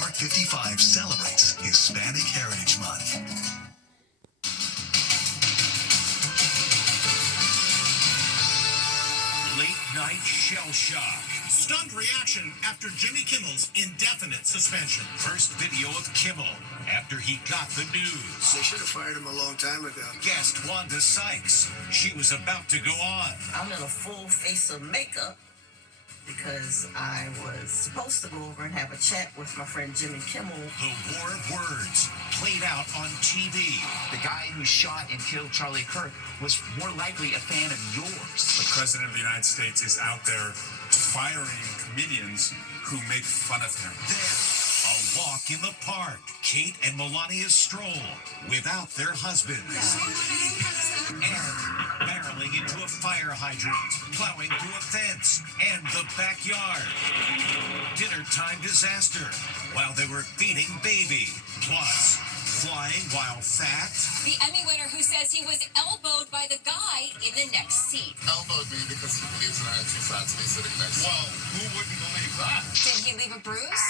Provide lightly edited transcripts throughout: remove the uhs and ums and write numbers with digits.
York 55 celebrates Hispanic Heritage Month. Late night shell shock. Stunned reaction after Jimmy Kimmel's indefinite suspension. First video of Kimmel after he got the news. They should have fired him a long time ago. Guest Wanda Sykes. She was about to go on. I'm in a full face of makeup because I was supposed to go over and have a chat with my friend Jimmy Kimmel. The war of words played out on TV. The guy who shot and killed Charlie Kirk was more likely a fan of yours. The President of the United States is out there firing comedians who make fun of him. Then, a walk in the park. Kate and Melania's stroll without their husbands. And barreling into a fire hydrant, plowing through a fence, and the backyard. Dinner time disaster while they were feeding baby. Plus, flying while fat. The Emmy winner who says he was elbowed by the guy in the next seat. Elbowed me because he believes that I am too fat to be sitting next to him. Well, who wouldn't believe that? Did he leave a bruise?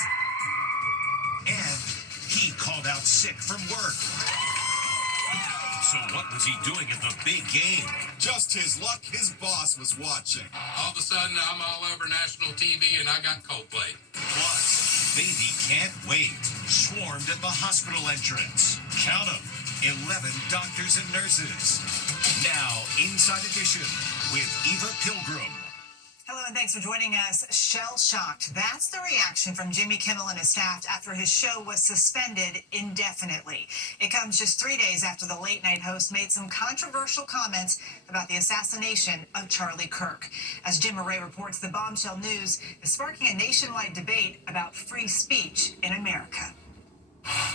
And he called out sick from work. So what was he doing at the big game? Just his luck, his boss was watching. All of a sudden, I'm all over national TV and I got Coldplay. Plus, baby can't wait. Swarmed at the hospital entrance. Count them, 11 doctors and nurses. Now, Inside Edition with Eva Pilgrim. Hello and thanks for joining us. Shell-shocked. That's the reaction from Jimmy Kimmel and his staff after his show was suspended indefinitely. It comes just 3 days after the late-night host made some controversial comments about the assassination of Charlie Kirk. As Jim Murray reports, the bombshell news is sparking a nationwide debate about free speech in America.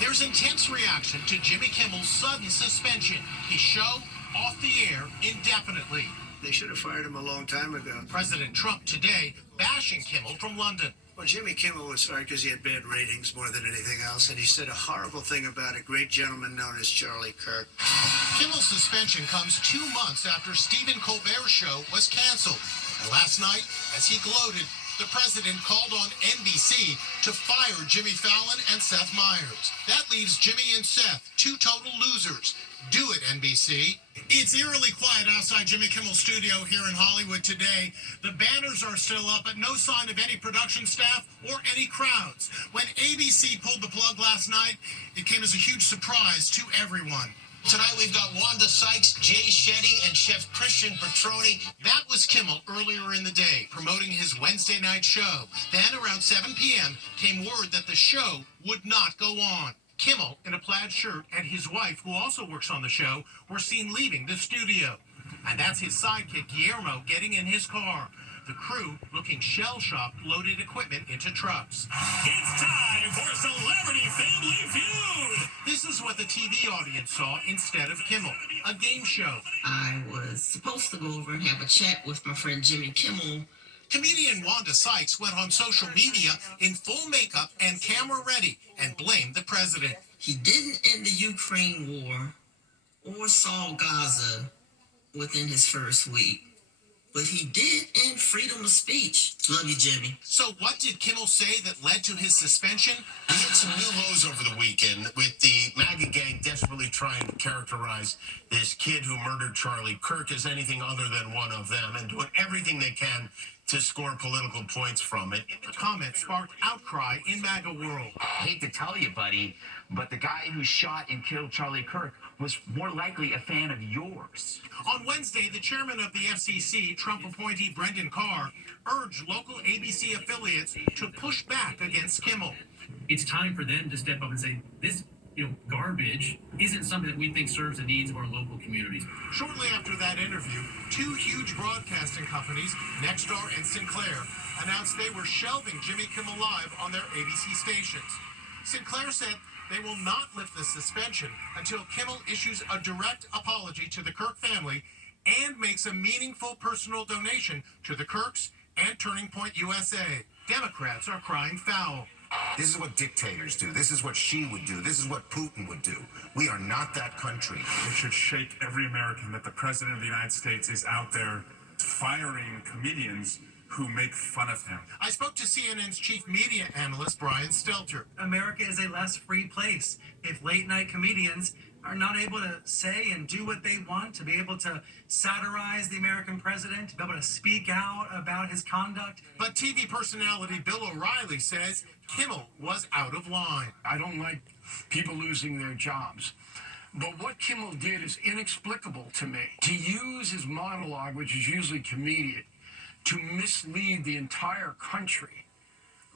There's intense reaction to Jimmy Kimmel's sudden suspension. His show off the air indefinitely. They should have fired him a long time ago. President Trump today bashing Kimmel from London. Well, Jimmy Kimmel was fired because he had bad ratings more than anything else, and he said a horrible thing about a great gentleman known as Charlie Kirk. Kimmel's suspension comes 2 months after Stephen Colbert's show was canceled. And last night, as he gloated, the president called on NBC to fire Jimmy Fallon and Seth Meyers. That leaves Jimmy and Seth, two total losers. Do it, NBC. It's eerily quiet outside Jimmy Kimmel's studio here in Hollywood today. The banners are still up, but no sign of any production staff or any crowds. When ABC pulled the plug last night, it came as a huge surprise to everyone. Tonight we've got Wanda Sykes, Jay Shetty, and Chef Christian Petroni. That was Kimmel earlier in the day, promoting his Wednesday night show. Then around 7 p.m. came word that the show would not go on. Kimmel, in a plaid shirt, and his wife, who also works on the show, were seen leaving the studio. And that's his sidekick, Guillermo, getting in his car. The crew, looking shell-shocked, loaded equipment into trucks. It's time for Celebrity Family Feud! This is what the TV audience saw instead of Kimmel, a game show. I was supposed to go over and have a chat with my friend Jimmy Kimmel. Comedian Wanda Sykes went on social media in full makeup and camera ready and blamed the president. He didn't end the Ukraine war or solve Gaza within his first week, but he did end freedom of speech. Love you, Jimmy. So what did Kimmel say that led to his suspension? We hit some new lows over the weekend with the MAGA gang desperately trying to characterize this kid who murdered Charlie Kirk as anything other than one of them and doing everything they can to score political points from it. The comment sparked outcry in MAGA world. I hate to tell you, buddy, but the guy who shot and killed Charlie Kirk was more likely a fan of yours. On Wednesday, the chairman of the FCC, Trump appointee Brendan Carr, urged local ABC affiliates to push back against Kimmel. It's time for them to step up and say, this garbage isn't something that we think serves the needs of our local communities. Shortly after that interview, two huge broadcasting companies, Nexstar and Sinclair, announced they were shelving Jimmy Kimmel Live on their ABC stations. Sinclair said they will not lift the suspension until Kimmel issues a direct apology to the Kirk family and makes a meaningful personal donation to the Kirks and Turning Point USA. Democrats are crying foul. This is what dictators do. This is what she would do. This is what Putin would do. We are not that country. It should shake every American that the President of the United States is out there firing comedians who make fun of him. I spoke to CNN's chief media analyst, Brian Stelter. America is a less free place if late night comedians are not able to say and do what they want, to be able to satirize the American president, to be able to speak out about his conduct. But TV personality Bill O'Reilly says Kimmel was out of line. I don't like people losing their jobs. But what Kimmel did is inexplicable to me. To use his monologue, which is usually comedic, to mislead the entire country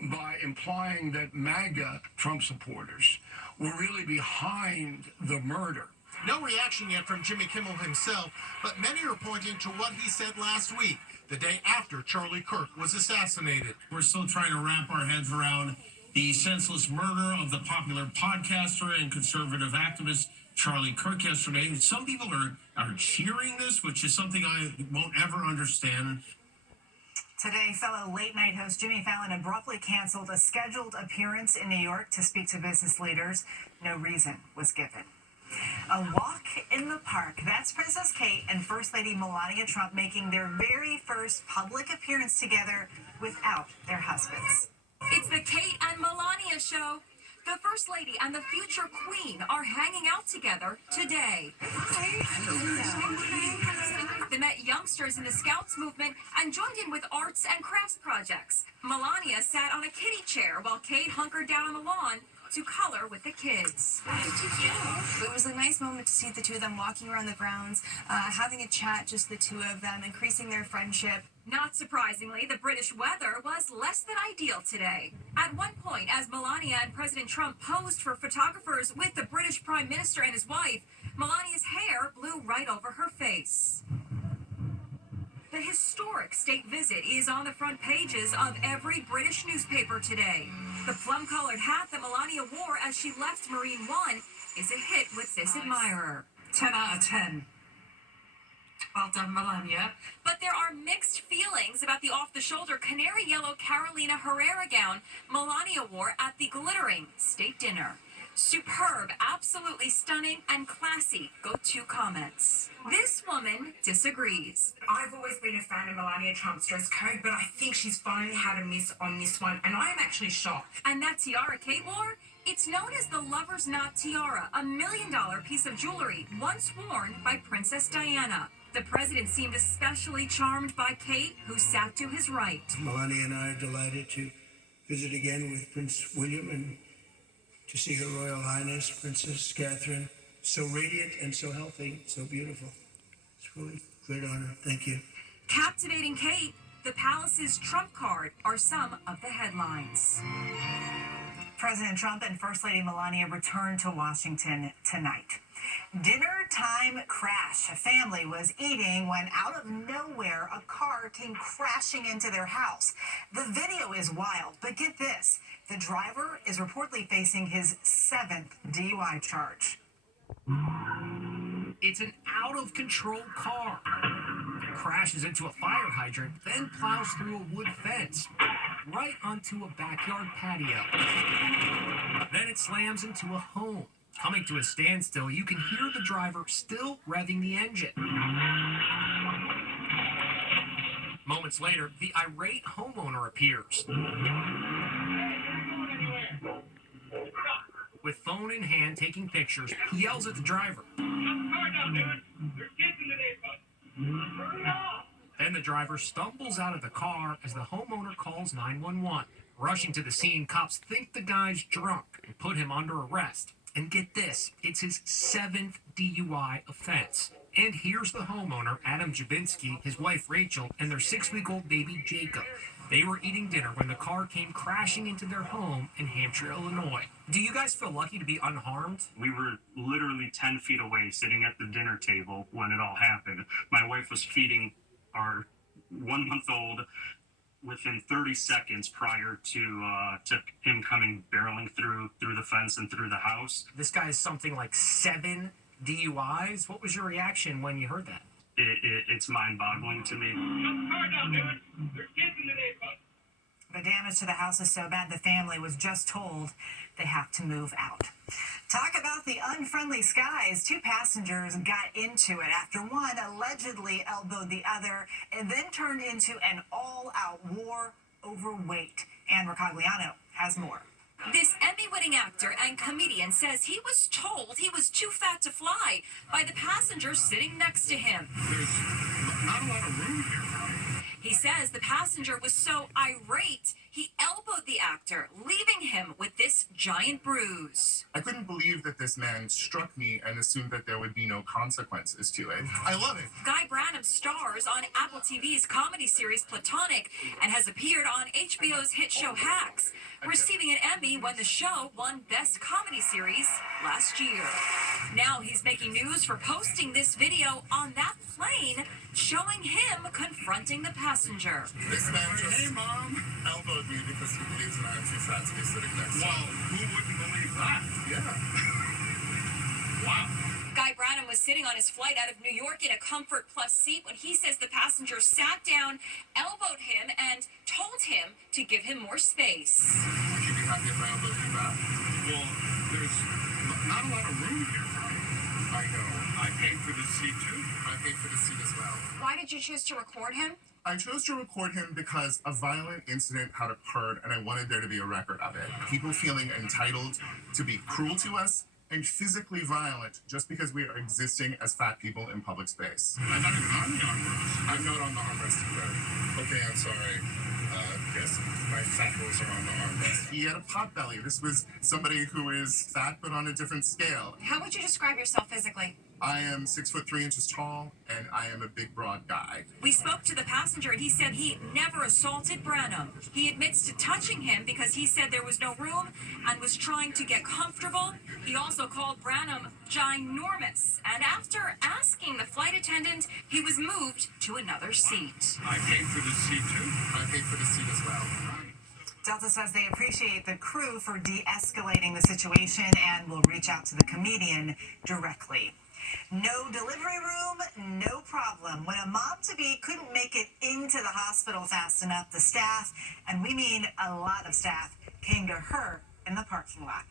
by implying that MAGA Trump supporters were really behind the murder. No reaction yet from Jimmy Kimmel himself, but many are pointing to what he said last week, the day after Charlie Kirk was assassinated. We're still trying to wrap our heads around the senseless murder of the popular podcaster and conservative activist Charlie Kirk yesterday. Some people are cheering this, which is something I won't ever understand. Today, fellow late-night host Jimmy Fallon abruptly canceled a scheduled appearance in New York to speak to business leaders. No reason was given. A walk in the park. That's Princess Kate and First Lady Melania Trump making their very first public appearance together without their husbands. It's the Kate and Melania show. The First Lady and the future Queen are hanging out together today. They met youngsters in the Scouts movement and joined in with arts and crafts projects. Melania sat on a kiddie chair while Kate hunkered down on the lawn to color with the kids. It was a nice moment to see the two of them walking around the grounds, having a chat, just the two of them, increasing their friendship. Not surprisingly, the British weather was less than ideal today. At one point, as Melania and President Trump posed for photographers with the British Prime Minister and his wife, Melania's hair blew right over her face. The historic state visit is on the front pages of every British newspaper today. The plum-colored hat that Melania wore as she left Marine One is a hit with this admirer. 10 out of 10. Well done, Melania. But there are mixed feelings about the off-the-shoulder canary yellow Carolina Herrera gown Melania wore at the glittering state dinner. Superb, absolutely stunning, and classy. Go to comments. This woman disagrees. I've always been a fan of Melania Trump's dress code, but I think she's finally had a miss on this one, and I am actually shocked. And that tiara Kate wore? It's known as the Lover's Knot Tiara, a $1 million piece of jewelry once worn by Princess Diana. The president seemed especially charmed by Kate, who sat to his right. Melania and I are delighted to visit again with Prince William and to see Her Royal Highness, Princess Catherine, so radiant and so healthy, so beautiful. It's really a great honor. Thank you. Captivating Kate, the palace's Trump card are some of the headlines. President Trump and First Lady Melania return to Washington tonight. Dinner time crash. A family was eating when out of nowhere a car came crashing into their house. The video is wild, but get this. The driver is reportedly facing his 7th DUI charge. It's an out-of-control car. It crashes into a fire hydrant, then plows through a wood fence, right onto a backyard patio. Then it slams into a home. Coming to a standstill, you can hear the driver still revving the engine. Moments later, the irate homeowner appears. With phone in hand, taking pictures, he yells at the driver. Then the driver stumbles out of the car as the homeowner calls 911. Rushing to the scene, cops think the guy's drunk and put him under arrest. And get this, it's his 7th DUI offense. And here's the homeowner, Adam Jabinski, his wife Rachel, and their 6-week-old baby Jacob. They were eating dinner when the car came crashing into their home in Hampshire, Illinois. Do you guys feel lucky to be unharmed? We were literally 10 feet away sitting at the dinner table when it all happened. My wife was feeding our 1-month-old within 30 seconds prior to him coming barreling through the fence and through the house. This guy has something like 7 DUIs. What was your reaction when you heard that? It's mind-boggling to me. The damage to the house is so bad the family was just told they have to move out. Talk about the unfriendly skies. Two passengers got into it after one allegedly elbowed the other and then turned into an all-out war over weight. Ann Ricagliano has more. This Emmy-winning actor and comedian says he was told he was too fat to fly by the passenger sitting next to him. There's not a lot of room here for me. He says the passenger was so irate, he elbowed the actor, leaving him with this giant bruise. I couldn't believe that this man struck me and assumed that there would be no consequences to it. I love it. Guy Branum stars on Apple TV's comedy series Platonic and has appeared on HBO's hit show Hacks, receiving an Emmy when the show won Best Comedy Series last year. Now he's making news for posting this video on that plane showing him confronting the passenger. This man just, hey mom, elbowed me because he believes that I'm too fat to be sitting next to him. Well, who wouldn't believe that? Yeah. Wow. Guy Branum was sitting on his flight out of New York in a Comfort Plus seat when he says the passenger sat down, elbowed him, and told him to give him more space. Would you be happy if I elbowed you back? Well, there's not a lot of room here for me. I know. I paid for this seat too. I paid for the seat as well. Why did you choose to record him? I chose to record him because a violent incident had occurred and I wanted there to be a record of it. People feeling entitled to be cruel to us and physically violent just because we are existing as fat people in public space. I'm not even on the armrest. I'm not on the armrest either. Okay, I'm sorry. Yes, my fat rolls are on the armrest. He had a pot belly. This was somebody who is fat but on a different scale. How would you describe yourself physically? I am 6'3" tall, and I am a big, broad guy. We spoke to the passenger, and he said he never assaulted Branum. He admits to touching him because he said there was no room and was trying to get comfortable. He also called Branum ginormous, and after asking the flight attendant, he was moved to another seat. I paid for this seat too. I paid for the seat as well. Delta says they appreciate the crew for de-escalating the situation and will reach out to the comedian directly. No delivery room, no problem. When a mom-to-be couldn't make it into the hospital fast enough, the staff, and we mean a lot of staff, came to her in the parking lot.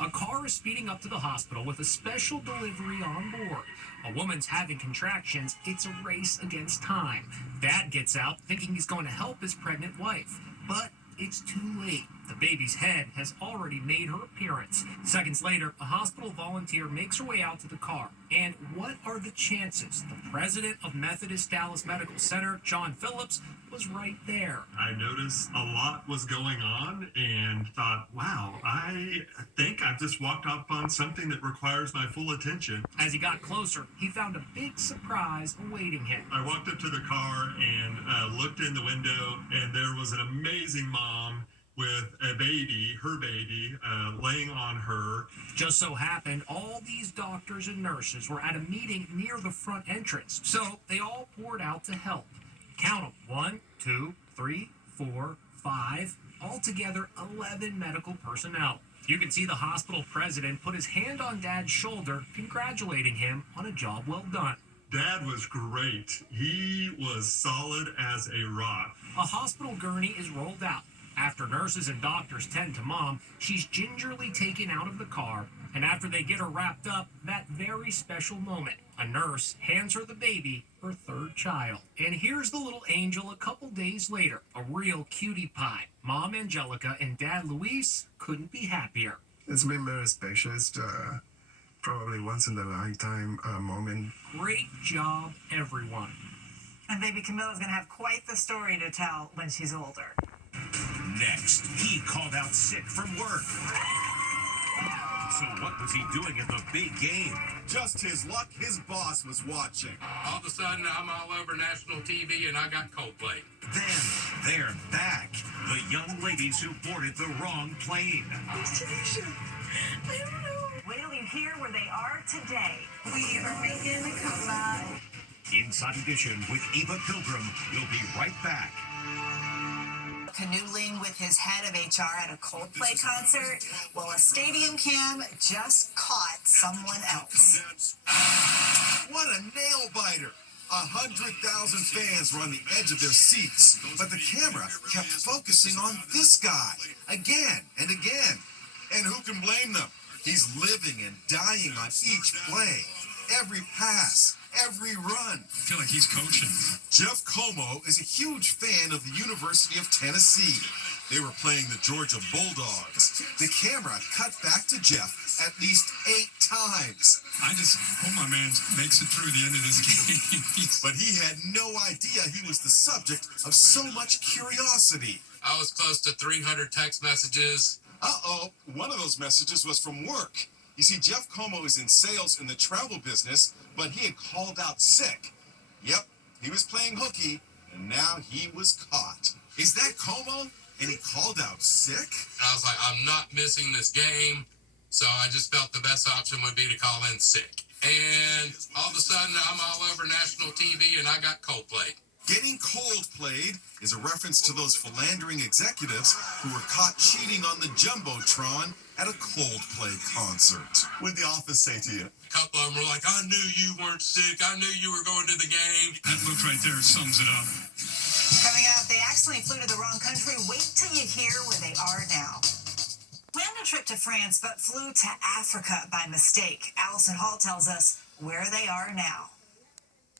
A car is speeding up to the hospital with a special delivery on board. A woman's having contractions. It's a race against time. Dad gets out thinking he's going to help his pregnant wife, but it's too late. The baby's head has already made her appearance. Seconds later, a hospital volunteer makes her way out to the car. And what are the chances? The president of Methodist Dallas Medical Center, John Phillips, was right there. I noticed a lot was going on and thought, wow, I think I've just walked up on something that requires my full attention. As he got closer, he found a big surprise awaiting him. I walked up to the car and looked in the window, and there was an amazing mom with a baby, her baby, laying on her. Just so happened, all these doctors and nurses were at a meeting near the front entrance, so they all poured out to help. Count them. 1, 2, 3, 4, 5. Altogether, 11 medical personnel. You can see the hospital president put his hand on Dad's shoulder, congratulating him on a job well done. Dad was great. He was solid as a rock. A hospital gurney is rolled out. After nurses and doctors tend to Mom, she's gingerly taken out of the car, and after they get her wrapped up, that very special moment, a nurse hands her the baby, her third child. And here's the little angel a couple days later, a real cutie pie. Mom Angelica and Dad Luis couldn't be happier. It's been very special. It's probably once in a lifetime moment. Great job, everyone. And baby Camilla's going to have quite the story to tell when she's older. Next, he called out sick from work. So what was he doing in the big game? Just his luck, his boss was watching. All of a sudden, I'm all over national TV and I got Coldplay. Then they're back. The young ladies who boarded the wrong plane. I don't know. Wait till you hear where they are today. We are making a collab. Inside Edition with Eva Pilgrim will be right back. Canoodling with his head of HR at a Coldplay concert, while a stadium cam just caught someone else. What a nail biter! 100,000 fans were on the edge of their seats, but the camera kept focusing on this guy again and again. And who can blame them? He's living and dying on each play, every pass, every run. I feel like he's coaching. Jeff Como is a huge fan of the University of Tennessee. They were playing the Georgia Bulldogs. The camera cut back to Jeff at least 8 times. I just hope my man makes it through the end of this game. But he had no idea he was the subject of so much curiosity. I was close to 300 text messages. Uh-oh, one of those messages was from work. You see, Jeff Como is in sales in the travel business, but he had called out sick. Yep, he was playing hooky, and now he was caught. Is that Como? And he called out sick? And I was like, I'm not missing this game. So I just felt the best option would be to call in sick. And all of a sudden, I'm all over national TV, and I got Coldplay. Getting cold-played is a reference to those philandering executives who were caught cheating on the Jumbotron at a Coldplay concert. What did the office say to you? A couple of them were like, I knew you weren't sick. I knew you were going to the game. That look right there sums it up. Coming up, they accidentally flew to the wrong country. Wait till you hear where they are now. Planned a trip to France, but flew to Africa by mistake. Allison Hall tells us where they are now.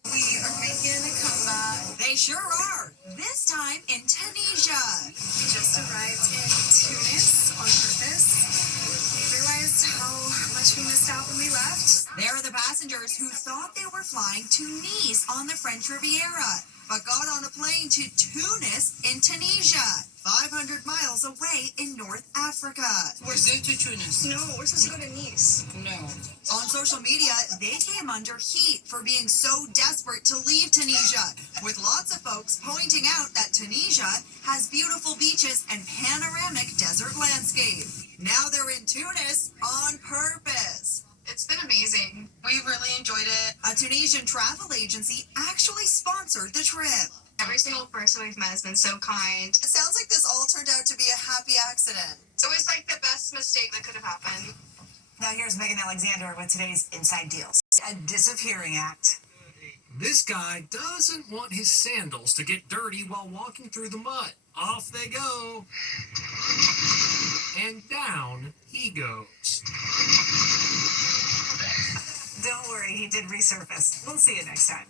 We are making a comeback. They sure are. This time in Tunisia. We just arrived in Tunis on purpose. We realized how much we missed out when we left. They're the passengers who thought they were flying to Nice on the French Riviera, but got on a plane to Tunis in Tunisia, 500 miles away in North Africa. We're going to Tunis. No, we're supposed to go to Nice. No. On social media, they came under heat for being so desperate to leave Tunisia, with lots of folks pointing out that Tunisia has beautiful beaches and panoramic desert landscape. Now they're in Tunis on purpose. It's been amazing. We really enjoyed it. A Tunisian travel agency actually sponsored the trip. Every single person we've met has been so kind. It sounds like this all turned out to be a happy accident. It's always like the best mistake that could have happened. Now here's Megan Alexander with today's Inside Deals. A disappearing act. This guy doesn't want his sandals to get dirty while walking through the mud. Off they go. And down he goes. Don't worry, he did resurface. We'll see you next time.